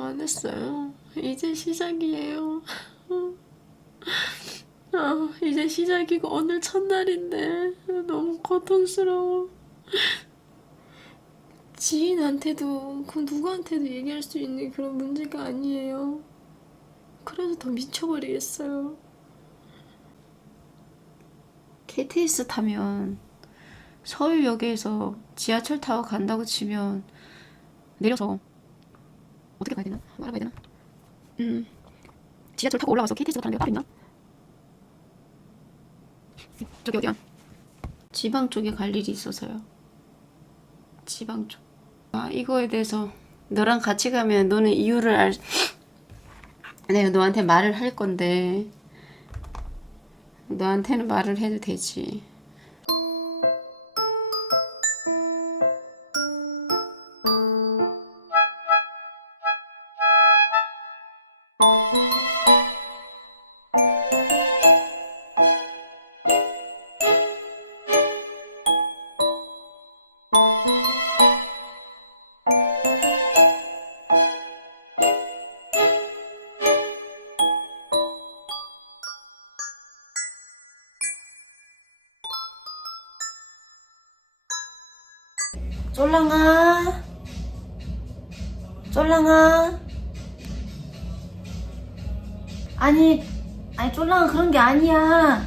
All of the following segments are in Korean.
안 했어요. 이제 시작이에요. 아, 이제 시작이고 오늘 첫날인데 너무 고통스러워. 지인한테도 그 누구한테도 얘기할 수 있는 그런 문제가 아니에요. 그래서 더 미쳐버리겠어요. KTX 타면 서울역에서 지하철 타고 간다고 치면 내려서 어떻게 가야 되나? 말아봐야 되나? 음 지하철 타고 올라와서 KTX 타는 데가 따로 있나? 저기 어디야? 지방 쪽에 갈 일이 있어서요. 지방 쪽. 아 이거에 대해서 너랑 같이 가면 너는 이유를 알. 내가 너한테 말을 할 건데 너한테는 말을 해도 되지. 쫄랑아. 쫄랑아. 아니 아니 쫄랑아 그런 게 아니야.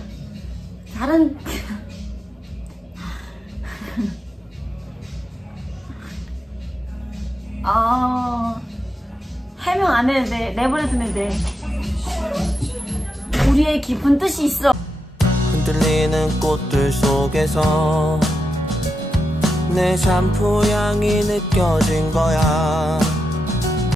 다른 아 해명 안 해도 돼. 내버려두면 돼. 우리의 깊은 뜻이 있어. 흔들리는 꽃들 속에서 내 샴푸 향이 느껴진 거야